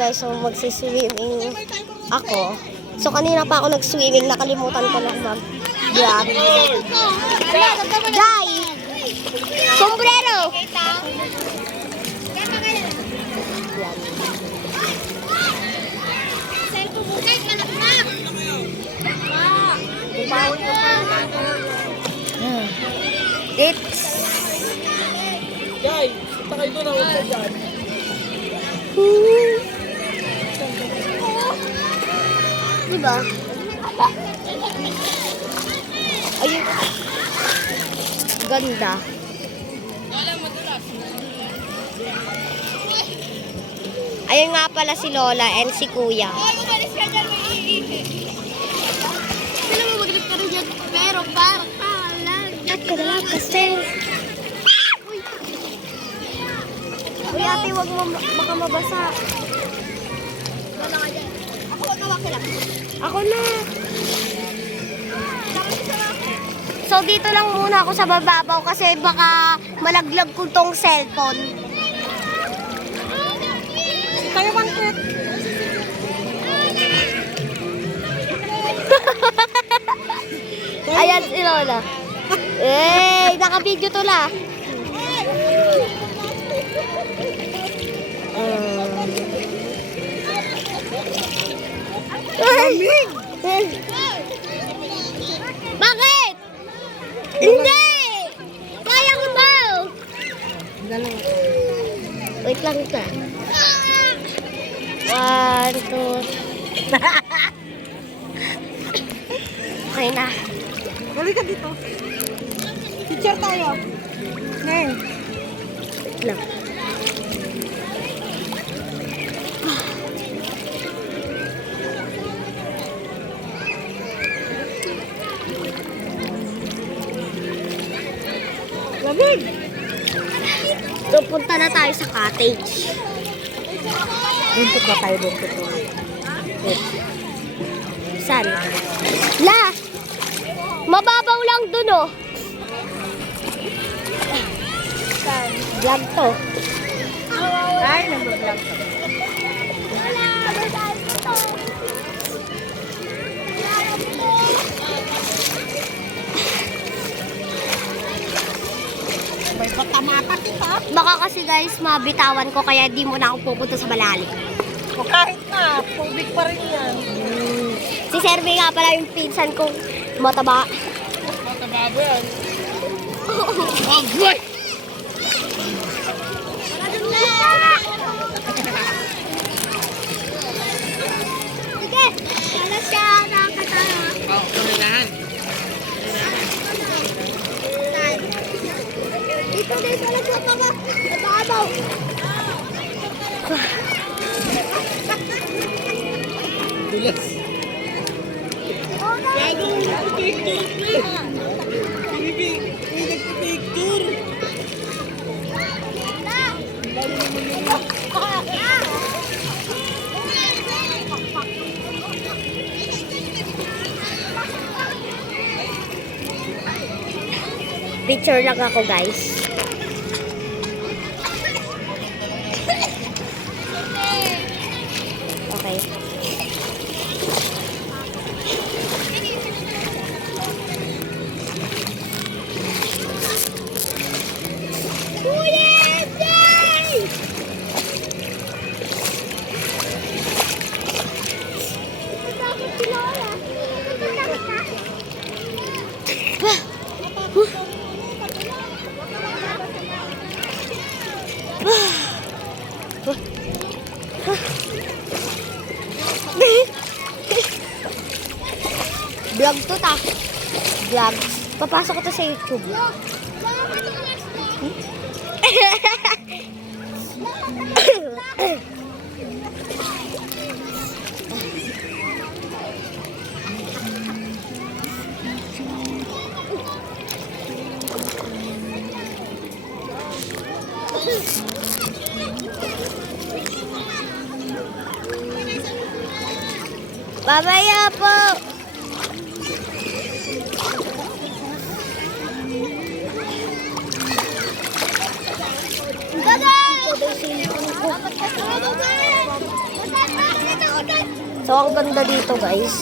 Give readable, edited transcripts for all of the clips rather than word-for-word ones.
guys, so magsiswimming ako. So kanina pa ako nag-swimming, nakalimutan ko lang mag-vlog. Jai! Sombrero! It's Jai, punta kayo doon, huwag ka dyan. diba? Ayun. Ganda. Ayun nga pala si Lola and si Kuya. Sino mo maglip ka rin dyan? Pero parang At kadalap kasi. Uy ate, wag mo baka mabasa. wala ka dyan. Ako wag nawakil ako. Ako na. So dito lang muna ako sa bababaw kasi baka malaglag ko tong cellphone. Kayo bangkit. Ayan si Lola. Eh, naka-video to la. Bakit? Hindi! Kaya ko to! Wait lang ka. 1, 2. Okay na. Balik ka dito. Picture tayo. Ngayon. Wait lang. Lamig. So, punta na tayo sa cottage. Buntot na tayo doon. Saan? La! Mababaw lang dun, oh. Saan? Vlog to. Ay, nandun lang. May patamata kita. Baka kasi guys, mabitawan ko kaya di mo na ako pupunta sa malalim. O kahit na, tubig pa rin yan. Si Servi nga pala yung pinsan kong mataba. Mataba ba yan? Oh, boy! Sige, wala siya nakakatawa. Oh, kumilahan. Dito din pala siya mga nababaw. Bilis. Picture! Picture lang ako guys. Okay. Vlog to ta. Vlog. Papasok ko to sa YouTube. Babaya po. Daday! So, ang ganda dito, guys.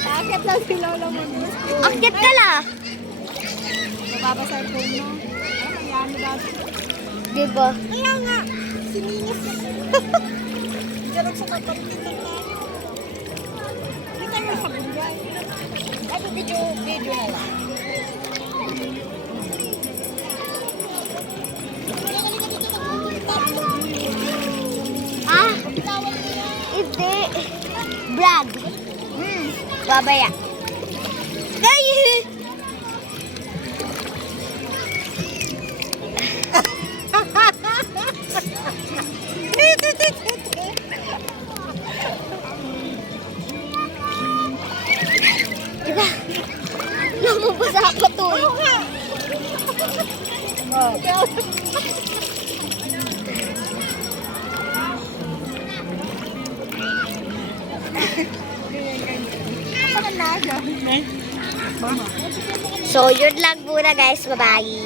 Bakit lang si Lola mo? Akit ka la. Nababasa yung phone mo. Ano ba? Diba? Kaya nga. Sininis na. Diyan sa kapatid na. Hindi tayo sa bunyan. Ano video na lang. Ah, hindi. Brad. Babaya. Ay! Diba? Namubasa ako to eh. So, yun lang muna guys. Bye-bye.